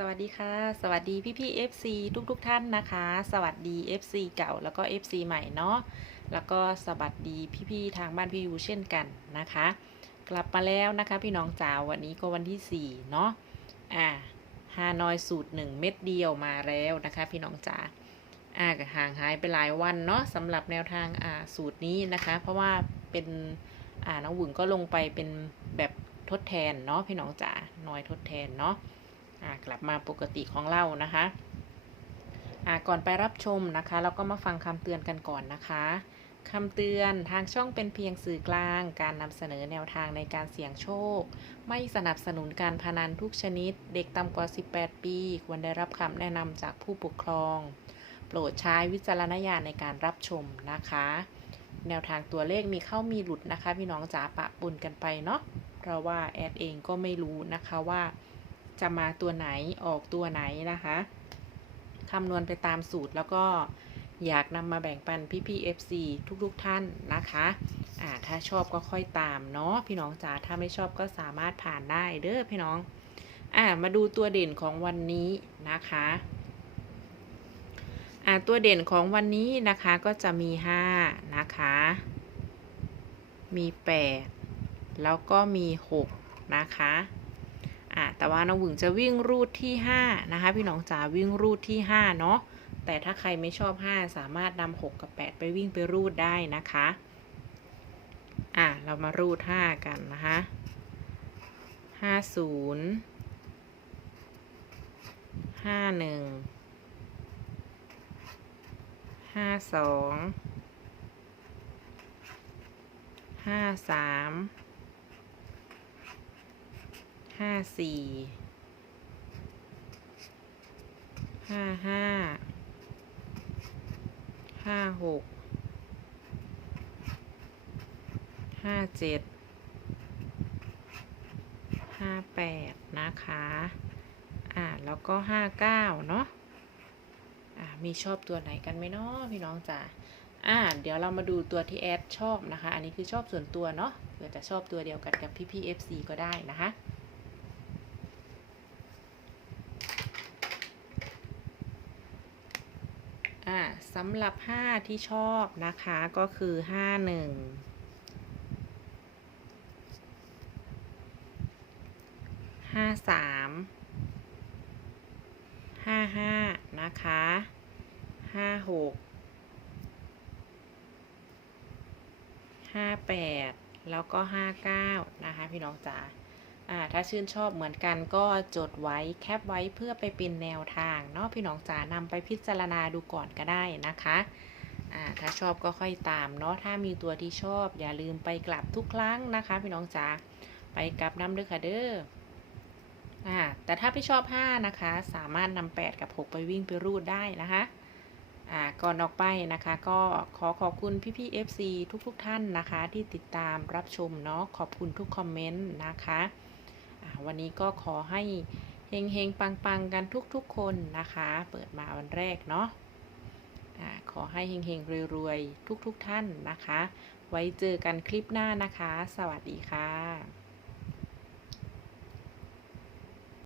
สวัสดีค่ะ สวัสดีพี่พี่ๆ FC ทุกทุกท่านนะคะ สวัสดี FC เก่าแล้วก็ FC ใหม่เนาะแล้วก็สวัสดีพี่พี่ทางบ้านพี่ยูเช่นกันนะคะ กลับมาแล้วนะคะ พี่น้องจ๋าวันนี้ก็วันที่4เนาะอ่าฮานอยสูตร 1 เม็ดเดียวมาแล้วนะคะ พี่น้องจ๋าอ่าก็ห่างหายไปหลายวันเนาะสำหรับแนวทางอ่าสูตรนี้นะคะ เพราะว่าเป็นอ่าน้องหวึงก็ลงไปเป็นแบบทดแทนเนาะพี่น้องจ๋าน้อยทดแทนเนาะ กลับมาปกติของเรานะคะก่อนไปรับชมนะคะ เราก็มาฟังคำเตือนกันก่อนนะคะคำเตือนทางช่องเป็นเพียงสื่อกลาง การนำเสนอแนวทางในการเสี่ยงโชค ไม่สนับสนุนการพนันทุกชนิด เด็กต่ำกว่า 18 ปี ควรได้รับคำแนะนำจากผู้ปกครอง โปรดใช้วิจารณญาณในการรับชมนะคะ แนวทางตัวเลขมีเข้ามีหลุดนะคะ พี่น้องจ๋าปะปนกันไปเนาะเพราะว่าแอดเองก็ไม่รู้นะคะว่า จะมาตัวไหนออกตัวไหนนะคะคำนวณไปตามสูตรแล้วก็อยากนำมาแบ่งปันพี่พี่ๆ FC ทุกๆทท่านนะคะอ่าถ้าชอบก็ค่อยตามเนาะพี่น้องจ๋าถ้าไม่ชอบก็สามารถผ่านได้เด้อพี่น้องอ่ามาดูตัวเด่นของวันนี้นะคะอ่าตัวเด่นของวันนี้นะคะก็จะมี5นะคะมี 8 แล้วก็มี 6 นะคะ อะแต่ว่าน้องหวึงจะวิ่งรูดที่ 5 นะคะ พี่น้องจ๋าวิ่งรูดที่ 5 เนาะแต่ถ้าใครไม่ชอบ 5 สามารถนำ6กับ 8 ไปวิ่งไปรูดได้นะคะอะเรามารูด 5 กันนะคะ50 51 52 53ห้าสี่ห้า ห้าห้าหกห้าเจ็ดห้าแปดนะคะ อ่า แล้วก็ห้าเก้าเนาะอ่า มีชอบตัวไหนกันไหมเนาะพี่น้องจ๋าอ่า เดี๋ยวเรามาดูตัวที่แอดชอบนะคะ อันนี้คือชอบส่วนตัวเนาะเผื่อจะชอบตัวเดียวกันกับพี่พี่ FC ก็ได้นะคะ อ่าสำหรับ5ที่ชอบนะคะก็คือ5 1 5 3 5 5นะคะ5 6 5 8แล้วก็59นะคะพี่น้องจ๋า ถ้าชื่นชอบเหมือนกันก็จดไว้แคปไว้เพื่อไปเป็นแนวทางเนาะพี่น้องจ๋านำไปพิจารณาดูก่อนก็ได้นะคะถ้าชอบก็ค่อยตามเนาะถ้ามีตัวที่ชอบ อย่าลืมไปกลับทุกครั้งนะคะ พี่น้องจ๋าไปกลับน้ำด้วยค่ะเด้อแต่ถ้าไม่ชอบ 5 นะคะ สามารถนำ8 กับ 6 ไปวิ่งไปรูดได้นะคะก่อนออกไปนะคะ ก็ขอขอบคุณพี่พี่ๆ FC ทุกๆทท่านนะคะ ที่ติดตามรับชมเนาะขอบคุณทุกคอมเมนต์นะคะ วันนี้ก็ขอให้เฮงเฮงปังปังกันทุกๆคนนะคะ เปิดมาวันแรกเนาะขอให้เฮงเฮงรวยๆ ทุกๆทท่านนะคะ ไว้เจอกันคลิปหน้านะคะ สวัสดีค่ะ